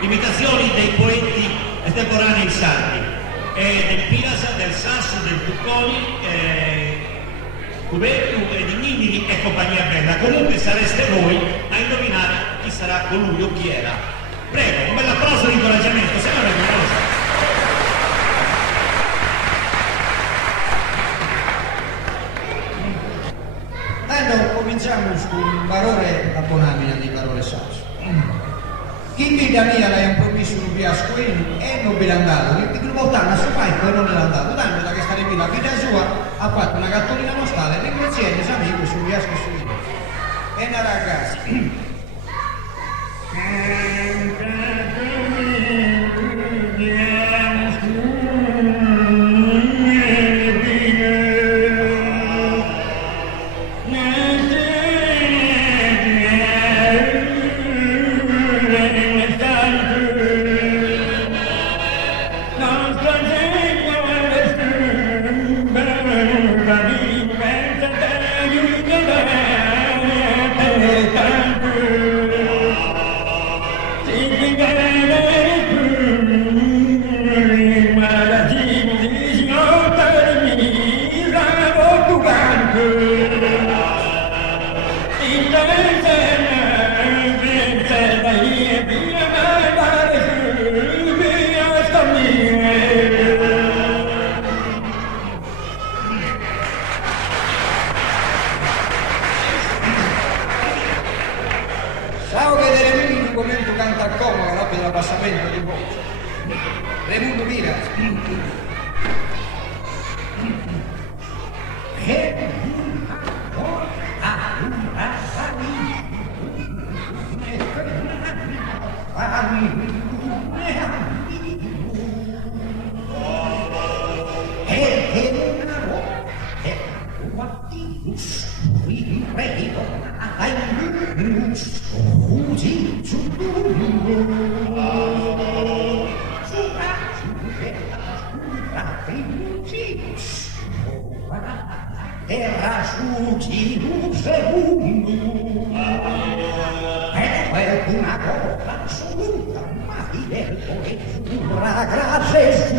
Imitazioni dei poeti contemporanei sardi, del Pirasa, del Sasso, del Tucconi, Cubetu e di Nindini e compagnia bella. Comunque sareste voi a indovinare chi sarà colui o chi era. Prego, un bel applauso di incoraggiamento, se non è cosa. Allora, cominciamo con parole a Bonamina di parole Sasso. Chi vita mia l'ha improviso un fiasco e non ve l'ha andato, che ti voltano a suo e non l'ha andato, tanto da che stare qui la vita sua ha fatto una cartolina nostale, ringraziando i suoi amici sul fiasco e su vita. E una ragazza. Passamento di voce. Remuto Mira. Terra su un secondo è una cosa assoluta, ma diverso e una grazie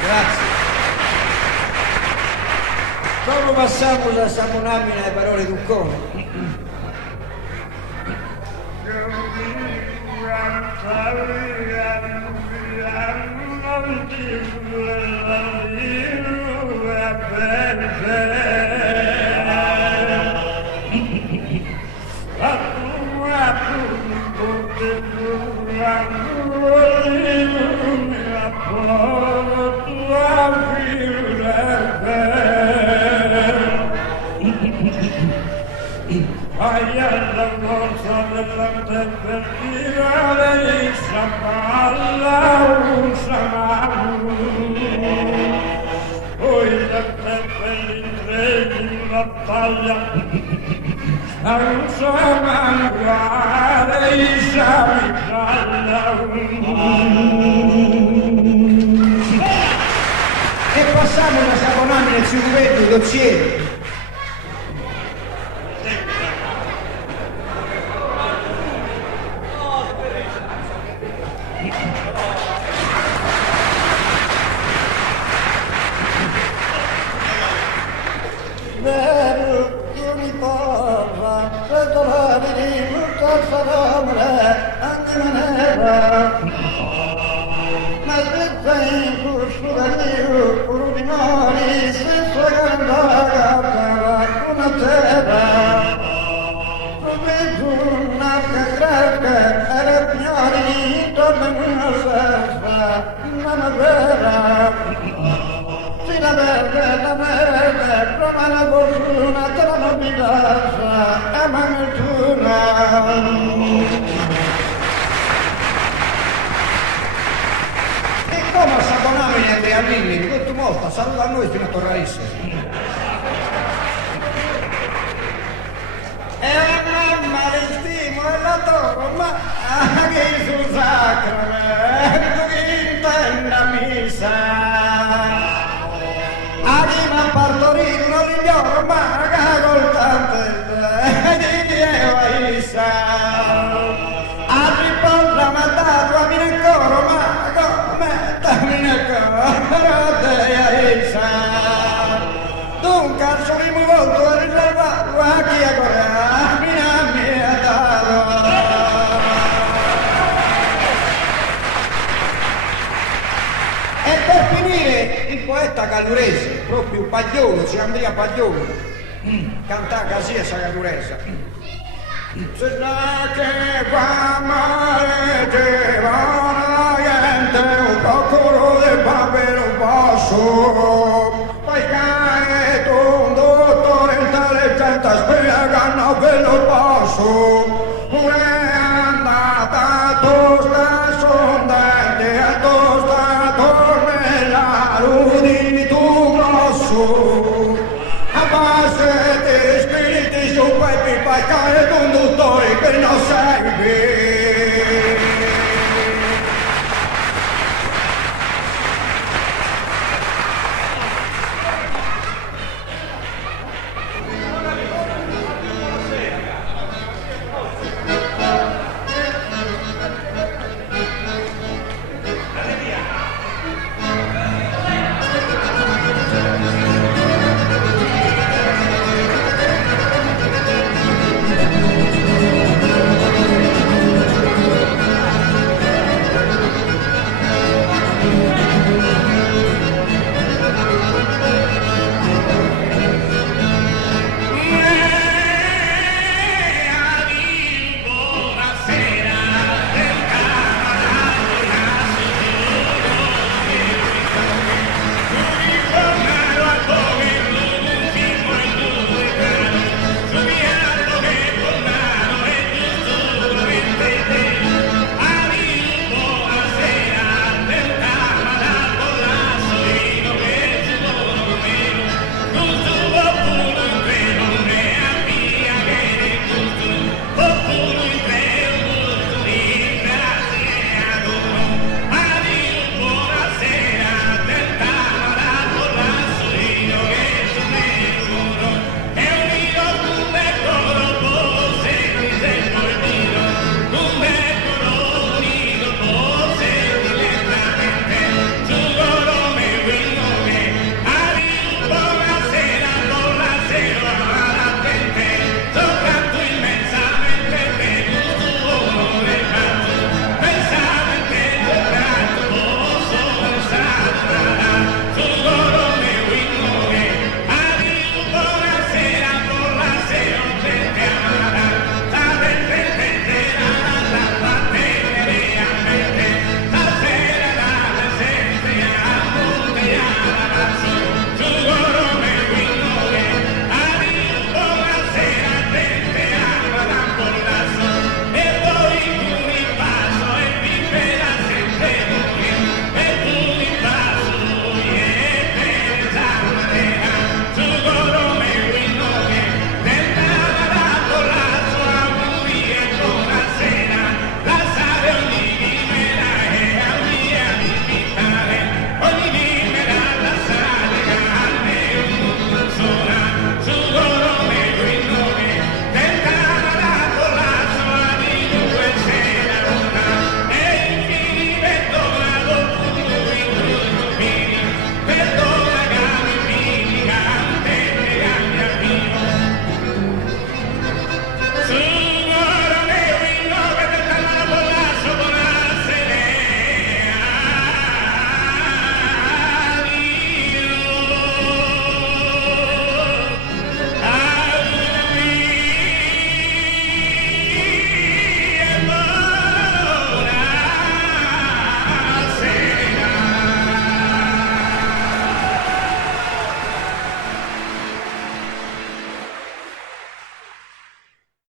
grazie. Dopo passiamo da Samonamina alle parole Tuccone. Alla forza della tempestiva lei s'appalla un samaru poi la tempesta in tre in battaglia a un samaru lei s'appalla E passiamo da Saponamina e Ciucuvetto, dozziere. salamre, andimanera. Ma stai curso da Dio, Rubinoli, senza gandara, una terra. Prometto una cacrasca, era pignoli, torna una sesta, una vera. Si la verde, prova la fortuna, te la nobiltà, ama fortuna. E come s'abbonavano gli Andrea Milli? Tutto molto, saluta a noi fino a tornarissimo. E la mamma l'estimo e l'adoro, ma che sul sacro, che intenda misa. Anima partorito, non l'ignoro, ma col tante di Eva Isa. A riposa mandato a Minecoro, ma come da Minecoro, de Isa. Dunque, sono rivolto a riservato a chi è Corea, mia dato. E per finire il poeta gallurese, proprio Pagliolo, si Andrea Pagliolo, canta così a Galluresa. Se sa che va male te va la gente, un coccolo del papero basso. Poi cae un dottore intelligente, spiegano bello passo. È andata tosta sondente, a tosta tornella, l'udini tu grosso. A base di spiriti su quei pipa, cae un dottore che non serve.